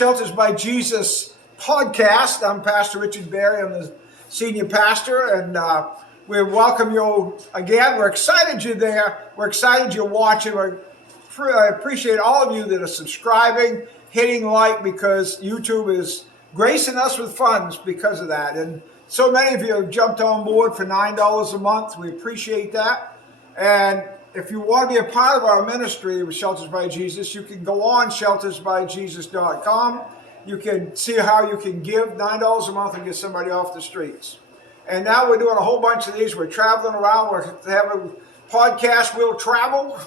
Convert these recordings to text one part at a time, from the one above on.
Shelters by Jesus podcast. I'm Pastor Richard Berry. I'm the senior pastor, and we welcome you again. We're excited you're there. We're excited you're watching. I appreciate all of you that are subscribing, hitting like, because YouTube is gracing us with funds because of that. And so many of you have jumped on board for $9 a month. We appreciate that. And if you want to be a part of our ministry with Shelters by Jesus, you can go on sheltersbyjesus.com. You can see how you can give $9 a month and get somebody off the streets. And now we're doing a whole bunch of these. We're traveling around. We're having a podcast, We'll Travel.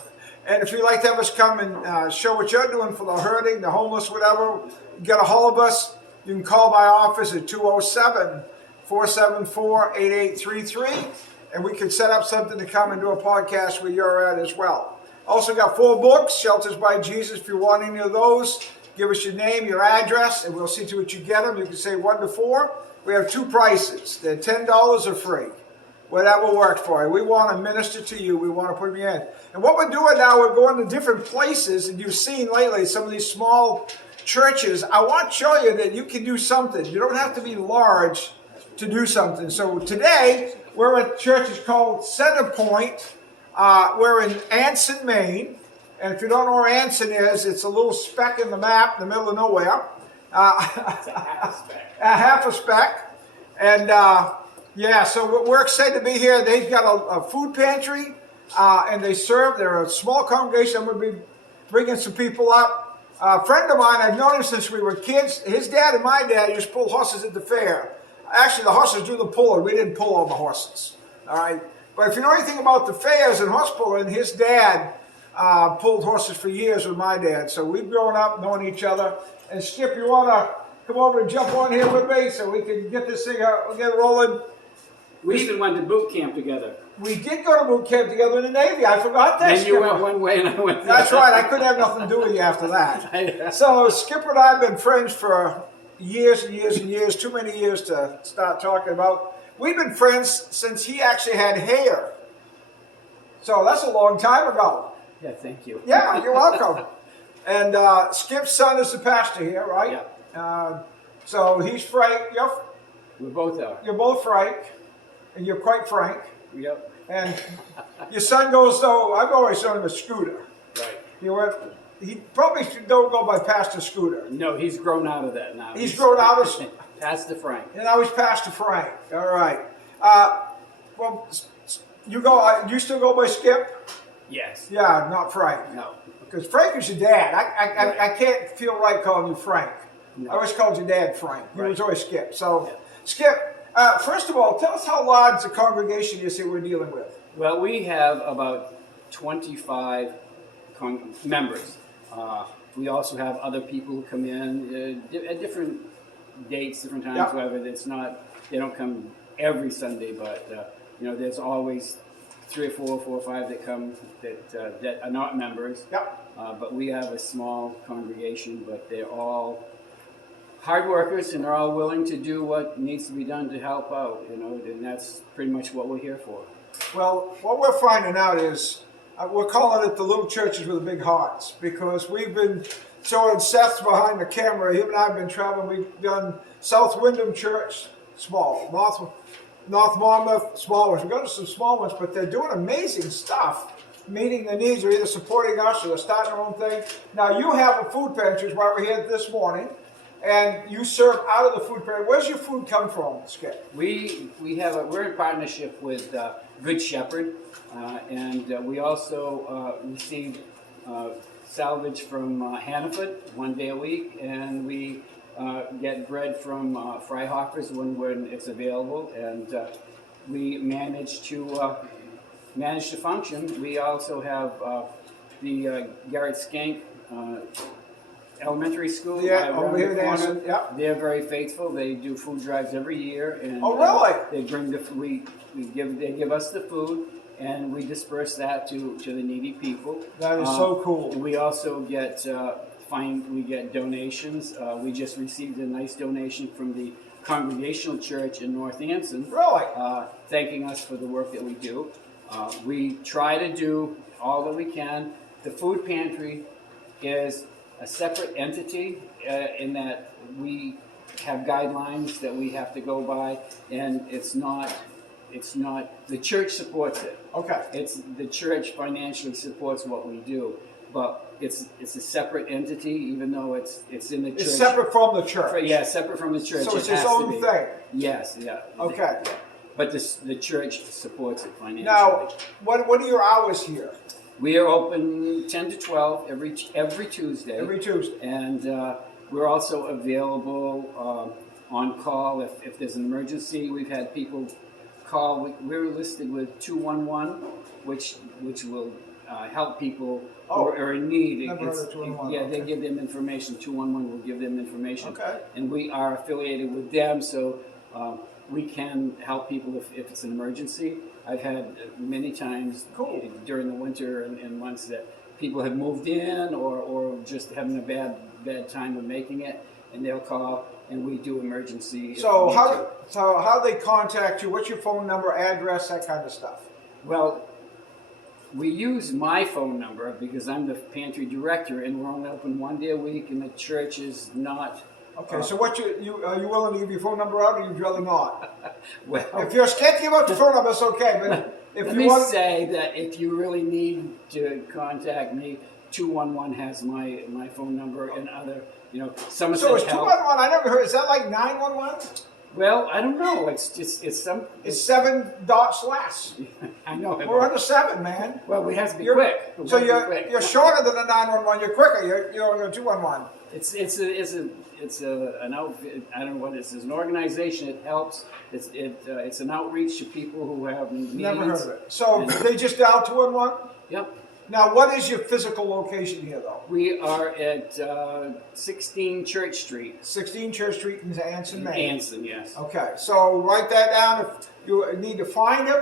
And if you'd like to have us come and show what you're doing for the hurting, the homeless, whatever, get a hold of us. You can call my office at 207-474-8833. And we can set up something to come and do a podcast where you're at as well. Also got 4 books, Shelters by Jesus. If you want any of those, give us your name, your address, and we'll see to it you get them. You can say 1 to 4. We have 2 prices. They're $10 or free. Whatever works for you. We want to minister to you. We want to put you in. And what we're doing now, we're going to different places, and you've seen lately some of these small churches. I want to show you that you can do something. You don't have to be large to do something. So today, we're at a church is called CENTERPOINT. We're in Anson, Maine. And if you don't know where Anson is, it's a little speck in the map in the middle of nowhere. It's a half a speck. A half a speck. And yeah, so we're excited to be here. They've got a food pantry, and they serve. They're a small congregation. I'm going to be bringing some people up. A friend of mine, I've known him since we were kids. His dad and my dad used to pull horses at the fair. Actually, the horses do the pulling. We didn't pull all the horses. All right. But if you know anything about the fairs and horse pulling, his dad pulled horses for years with my dad. So we've grown up knowing each other. And Skip, you want to come over and jump on here with me so we can get this thing out, get it rolling? We even went to boot camp together. We did go to boot camp together in the Navy. I forgot that. And you went one way and I went the That's other. right. I couldn't have nothing to do with you after that. So Skipper and I have been friends for years and years and years, too many years to start talking about. We've been friends since he actually had hair. So that's a long time ago. Yeah, thank you. Yeah, you're welcome. And Skip's son is the pastor here, right? Yeah. So he's Frank. We both are. You're both Frank, and you're quite frank. Yep. And your son goes, though, I've always known him as Scooter. Right. He probably don't go by Pastor Scooter. No, he's grown out of that now. He's grown out of... Pastor Frank. And now he's Pastor Frank. All right. Well, you still go by Skip? Yes. Yeah, not Frank. No. Because Frank is your dad. I can't feel right calling you Frank. No. I always called your dad Frank. He was always Skip. So, Yeah. Skip, first of all, tell us how large the congregation is that we're dealing with. Well, we have about 25 members. We also have other people who come in at different dates, different times. Yep. Whether it's not, they don't come every Sunday, but there's always 3 or 4 or 5 that come that are not members. Yep. But we have a small congregation, but they're all hard workers and they're all willing to do what needs to be done to help out, and that's pretty much what we're here for. Well, what we're finding out is we're calling it the little churches with the big hearts, because we've been showing Seth's behind the camera. Him and I have been traveling. We've done South Wyndham Church, small. North Monmouth, small ones. We've got some small ones, but they're doing amazing stuff, meeting the needs. They're either supporting us or they're starting their own thing. Now, you have a food pantry, is why we're here this morning, and you serve out of the food pantry. Where's your food come from, Skip? We're in partnership with Good Shepherd, and we also receive salvage from Hannaford 1 day a week, and we get bread from Freihofer's when it's available, and we manage to function. We also have the Garrett Skank Elementary School. Yeah, over here in Anson. Yeah. They're very faithful. They do food drives every year, and oh, really? They bring they give us the food, and we disperse that to the needy people. That is so cool. We also get donations. We just received a nice donation from the Congregational Church in North Anson. Really? Thanking us for the work that we do. We try to do all that we can. The food pantry is a separate entity in that we have guidelines that we have to go by, and it's not the church supports it. Okay. It's the church financially supports what we do, but it's a separate entity, even though it's in the church. It's separate from the church. Yeah, separate from the church. So it's It its has to own be. thing. Yes, yeah. Okay. Yeah. But the church supports it financially. Now, what are your hours here? We are open 10 to 12 every Tuesday. Every Tuesday. And we're also available on call if there's an emergency. We've had people call. We're listed with 211, which will help people who are in need. Never heard of 211. Yeah, Okay. they give them information. 211 will give them information. Okay. And we are affiliated with them, so we can help people if it's an emergency. I've had many times during the winter and months that people have moved in or just having a bad time of making it, and they'll call and we do emergency. So how they contact you? What's your phone number, address, that kind of stuff? Well, we use my phone number because I'm the pantry director, and we're only open one day a week, and the church is not. Okay, so what are you willing to give your phone number out, or you'd rather not? Well, If you can't give out the phone number, it's okay. But if let you me want, say that if you really need to contact me, 211 has my phone number and other, some so it's help. 211. I never heard. Is that like 911? Well, I don't know. It's 7 dots less. I know. We're under 7, man. Well, we have to be quick. We So have to be quick. you're shorter than a 911. You're quicker. You're 211. It's an outfit. I don't know what it is. It's an organization. It helps. It's an outreach to people who have needs. Never heard of it. So they just dial 211. Yep. Now, what is your physical location here, though? We are at 16 Church Street. 16 Church Street in Anson, Maine. Anson, yes. Okay, so write that down if you need to find it.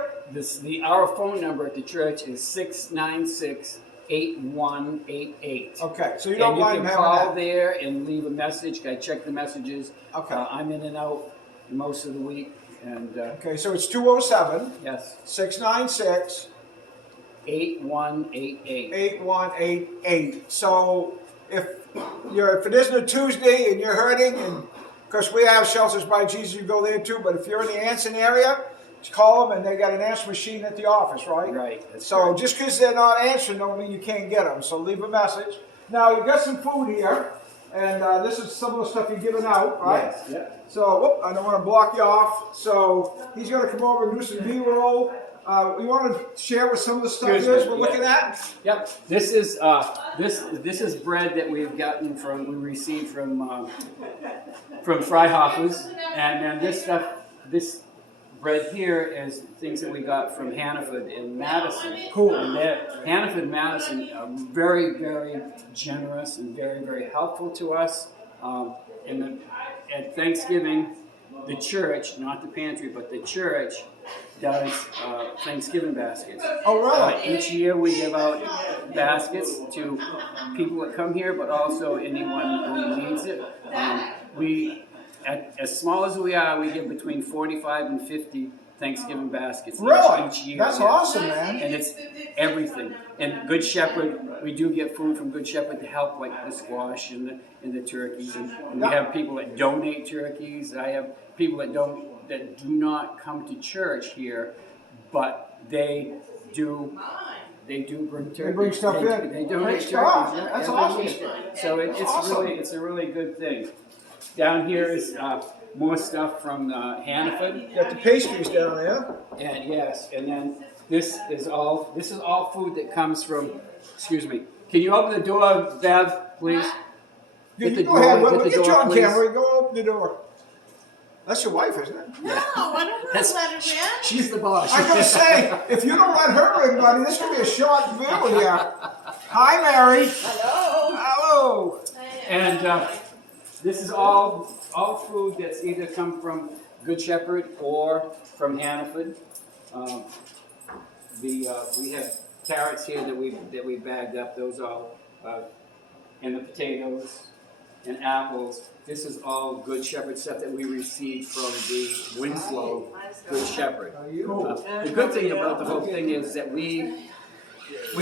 Our phone number at the church is 696-8188. Okay, so you don't and mind you can having call that. there and leave a message. I check the messages. Okay. I'm in and out most of the week, and Okay, so it's 207 yes, 696 8188. 8188. So if it isn't a Tuesday and you're hurting, and of course we have Shelters by Jesus, you go there too, but if you're in the Anson area, just call them, and they got an answer machine at the office, right? Right. That's So correct. just because they're not answering don't mean you can't get them. So leave a message. Now you've got some food here, and this is some of the stuff you're giving out, right? Yes. Yeah. So I don't want to block you off. So he's going to come over and do some B-roll. We want to share with some of the stuff Excuse me, we're looking at. Yep. This is this is bread that we received from Freihoffer's, and then this bread here is things that we got from Hannaford in Madison. Cool. And Hannaford and Madison are very, very generous and very, very helpful to us. At Thanksgiving, the church, not the pantry, but the church does Thanksgiving baskets. Oh, really? Each year we give out baskets to people that come here, but also anyone who needs it. As small as we are, we give between 45 and 50 Thanksgiving baskets Really? each year. That's awesome, man. And it's everything. And Good Shepherd, we do get food from Good Shepherd to help, like the squash and the turkeys. And we have people that donate turkeys. I have people that do not come to church here, but they do bring turkeys. They bring stuff in. They donate Great turkeys. stuff. Yeah, That's every awesome. week. So it's awesome. it's a really good thing. Down here is more stuff from Hannaford. Got the pastries down there. And yes, and then this is all food that comes from. Excuse me. Can you open the door, Bev, please? You Get the go ahead. door- We'll get the get you door, on please. camera. Go open the door. That's your wife, isn't it? No, I don't want to let her in. She's the boss. I was gonna say, if you don't let her in, buddy, this could be a short video here. Hi, Mary. Hello. Hello. And this is all food that's either come from Good Shepherd or from Hannaford. We have carrots here that we bagged up. Those all and the potatoes and apples. This is all Good Shepherd stuff that we received from the Winslow Good Shepherd. Cool. The good thing about the whole thing is that we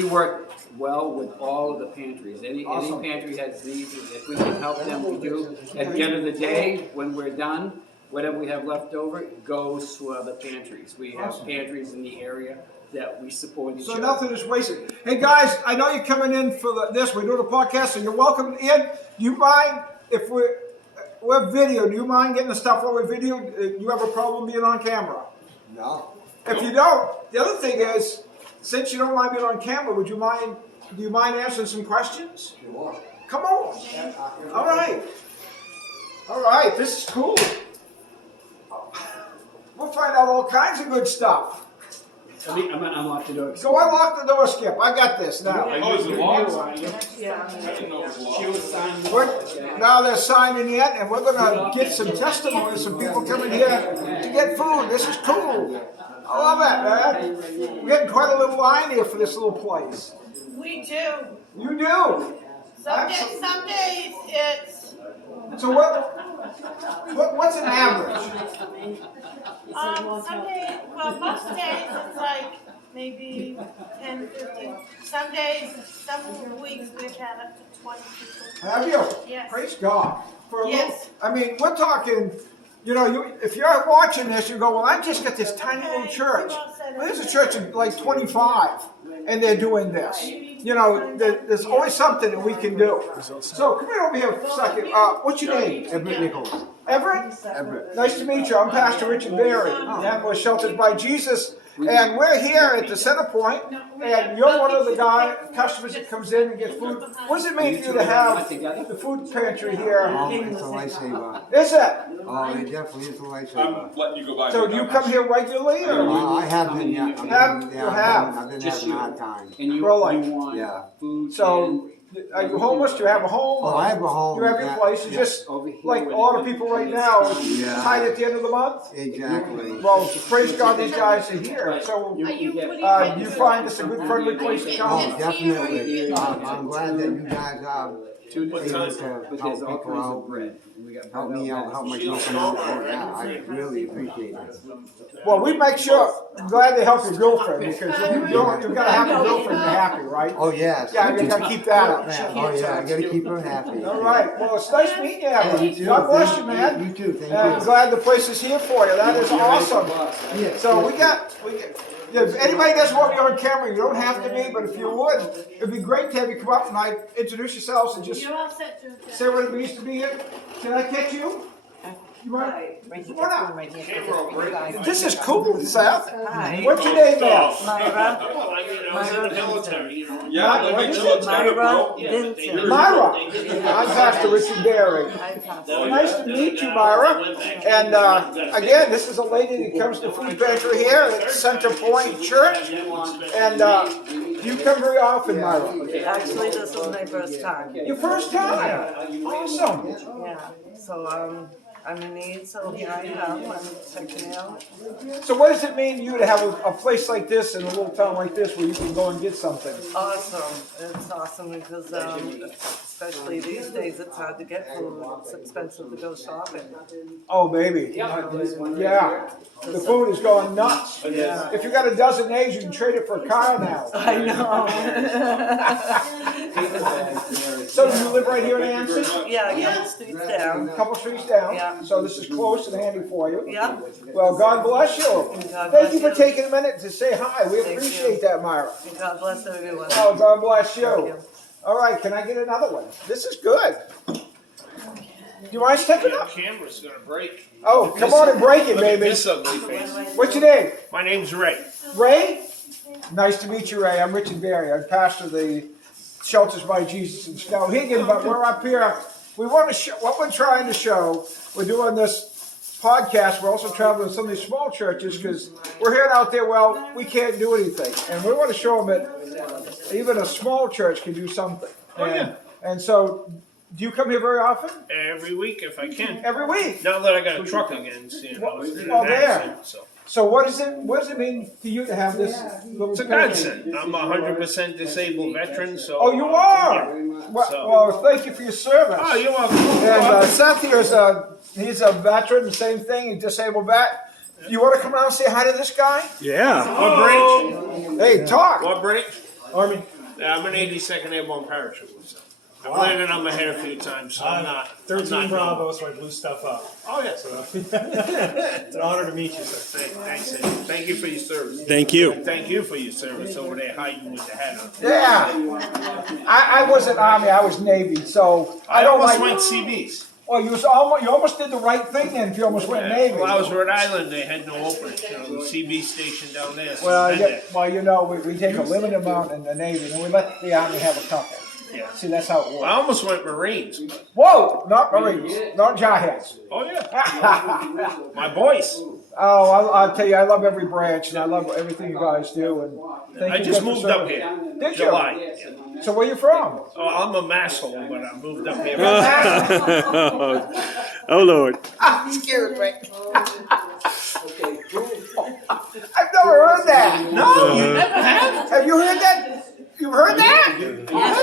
work well with all of the pantries. Any pantry has needs. If we can help them, we do. At the end of the day, when we're done, whatever we have left over goes to other pantries. We have pantries in the area that we support each So other. nothing is wasted. Hey guys, I know you're coming in for this. We're doing a podcast, so you're welcome in. Do you mind if we're video? Do you mind getting the stuff over video? Do you have a problem being on camera? No. If you don't, the other thing is, since you don't mind being on camera, do you mind answering some questions? Sure. Come on. All right. All right, this is cool. We'll find out all kinds of good stuff. I'm gonna unlock the door. Go unlock the door, Skip. I got this now. Oh, is it locked? Yeah. I didn't know it was She locked. was signed. Now they're signing in, and we're gonna get some testimonies from people coming here to get food. This is cool. I love it, man. We're getting quite a little line here for this little place. We do. You do. Some days it's So what's an average? some days, well, most days it's like maybe 10, 15. Some days, some weeks we've had up to 20 people. Have you? Yes. Praise God. For a Yes. little, I mean, we're talking. If you're watching this, you go, well, I just got this tiny little church. Well, there's a church of like 25, and they're doing this. There's always something that we can do. So come here over here for a second. What's your name? Everett Nichols. Everett? Everett. Nice to meet you. I'm Pastor Richard Berry, and we're Sheltered by Jesus. And we're here at the CENTERPOINT, and you're one of the customers that comes in and gets food. What does it mean for you to have the food pantry here? Oh, it's a lifesaver. Is it? Oh, it definitely is a lifesaver. I'm letting you go by. So do you come here regularly, or? I have been, yeah. You have? I've been Just having a you. hard time. And you Really? want Yeah. food. So, are you homeless? Do you have a home? Oh, I have a home. You have your yeah, place. You yeah. just, over here like with a lot of the- people right now, Yeah. tied at the end of the month? Exactly. Well, praise God these guys are here. So, You can get you find this a good friendly place to Oh, come? definitely. I'm glad that you guys are two able different to but help there's all people kinds of out, bread. We got help me out, help my girlfriend out. Oh, yeah, I really appreciate it. Well, we make sure, I'm glad they help your girlfriend, because you've got to have a girlfriend to be happy, right? Oh, yes. Yeah, you got to keep that up. Oh, yeah, I gotta keep her happy. All right, well, it's nice meeting you, Hey, Evan. you too. God bless you, man. You too, thank And I'm you. glad the place is here for you. That is awesome. Yes, So yes. if anybody doesn't want you on camera, you don't have to be, but if you would, it'd be great to have you come up and introduce yourselves and just You're all set, Drew. say what it means to be here. Can I catch you? You mind? Right here, Come on up. right here. Camera will break. This is cool, Seth. Hi. What's your name, man? Myra. Well, I mean, I was in the military, you know. Yeah, I what mean, is so it? it's kind of Myra broke. Vincent. Myra. I'm Pastor Richard Berry. Hi, Pastor. Nice to meet you, Myra. And again, this is a lady that comes to food pantry here at CENTERPOINT Church. And you come very often, Myra. Actually, this was my first time. Your first time. Awesome. Yeah. So I'm in need, so here I am. I'm checking out. So what does it mean to you to have a place like this in a little town like this where you can go and get something? Awesome. It's awesome because especially these days, it's hard to get food. It's expensive to go shopping. Oh, baby. Yeah. The food is going nuts. Yeah. If you got a dozen eggs, you can trade it for a car now. I know. So you live right here in Anson? Yeah, a couple streets down. A couple streets down? Yeah. So this is close and handy for you? Yeah. Well, God bless you. God Thank bless you for you. taking a minute to say hi. We Thank appreciate you. that, Myra. God bless everyone. Oh, God bless Thank you. you. All right, can I get another one? This is good. Do you mind stepping The up? camera's gonna break. Oh, come on and break it, Look at baby. this ugly face. What's your name? My name's Ray. Ray? Nice to meet you, Ray. I'm Richard Berry. I'm pastor of the Shelters by Jesus in Skowhegan, but we're up here. We want to show what we're trying to show. We're doing this podcast. We're also traveling to some of these small churches because we're hearing out there, well, we can't do anything. And we want to show them that even a small church can do something. Oh, yeah. And so, do you come here very often? Every week if I can. Every week. Now that I got a truck again, you know, it's been Oh, an there. accident, so. So what does it mean to you to have this little It's a pantry? godsend. I'm a 100% disabled veteran, so. Oh, you are? Well, So- well, thank you for your service. Oh, you're welcome. And Seth here is he's a veteran, the same thing, he's a disabled vet. You want to come around and say hi to this guy? What branch? Hey, talk. What branch? Army. Yeah, I'm an 82nd Airborne paratrooper. So. I've landed on my head a few times, so I'm not. 13 I'm not Bravo, so I blew stuff up. Oh, yes. So it's an honor to meet you, sir. Thanks, Ed. Thank you for your service. Thank you. Thank you for your service over there, hiding with the hat on. Yeah. I wasn't Army, I was Navy, so I don't almost like. went CBs. Well, you almost did the right thing then if you almost went Navy. Well, I was Rhode Island. They had no openings. You know, the CB station down there. So Well, I've been there. well, you know, we take a limited amount in the Navy, and we let the Army have a couple. Yeah. See, that's how it I works. almost went Marines. Whoa, not Marines, not Jarheads. Oh yeah, my boys. Oh, I'll tell you, I love every branch, and I love everything you guys do. And thank I you just again for moved up serving. here. Did you? July. Yeah. So where you from? Oh, I'm a masshole, but I moved up here. Oh, Lord. Excuse me. I've never heard that. No, you never have. Have you heard that? You've heard that?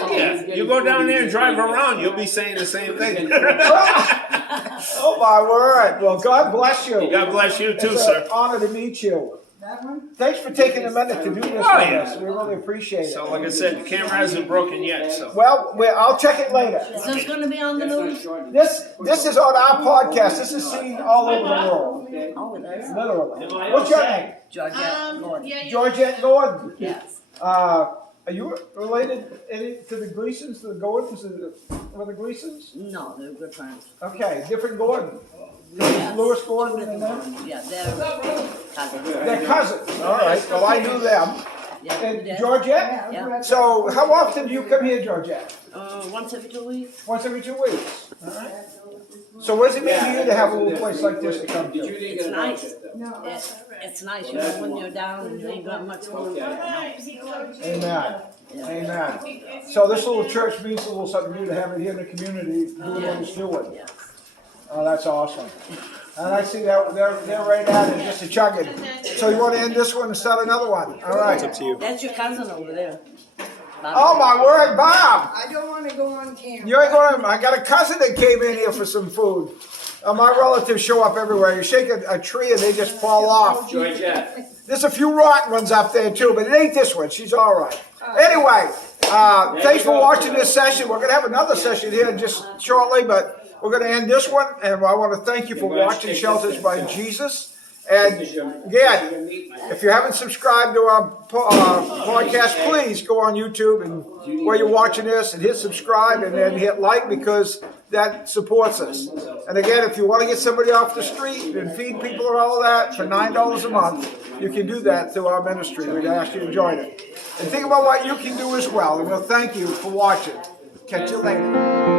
Yeah. You go down there and drive around, you'll be saying the same thing. Oh my word! Well, God bless you. God bless you too, It's sir. an honor to meet you. Thanks for taking a minute to do this with Oh, yeah. us. We really appreciate it. So, like I said, the camera hasn't broken yet. So. Well, I'll check it later. Is this gonna be on the news? This is on our podcast. This is seen all over the world. Oh, it is. Literally. What's your name? Georgette Gordon. Yeah, Georgette Gordon. Yes. Are you related to the Gleasons, to the Gordons, or the Gleasons? No, they're good friends. Okay, different Gordon. Yes. Lewis Gordon and them? Yeah, they're cousins. They're cousins. All right. Well, I knew them. Yeah, And yeah. Georgette? Yeah. So how often do you come here, Georgette? Once every 2 weeks. Once every 2 weeks. All right. So what does it mean to you to have a little place like this to come to? It's nice. It's nice, you know, when you're down and you ain't got much food. Amen. Amen. So this little church means a little something to you to have it here in the community, doing what it's doing. Yes. Oh, that's awesome. And I see that they're right at it, just a chugging. So you want to end this one and start another one? All right. It's up to you. That's your cousin over there. Oh my word, Bob! I don't want to go on camera. You ain't going. I got a cousin that came in here for some food. My relatives show up everywhere. You shake a tree and they just fall off. Georgette. There's a few rotten ones up there too, but it ain't this one. She's all right. Anyway, thanks for watching this session. We're going to have another session here just shortly, but we're going to end this one. And I want to thank you for watching Shelters by Jesus. And again, if you haven't subscribed to our podcast, please go on YouTube and where you're watching this and hit subscribe and then hit like, because that supports us. And again, if you want to get somebody off the street and feed people and all of that for $9 a month, you can do that through our ministry. We'd ask you to join it. And think about what you can do as well. And we'll thank you for watching. Catch you later.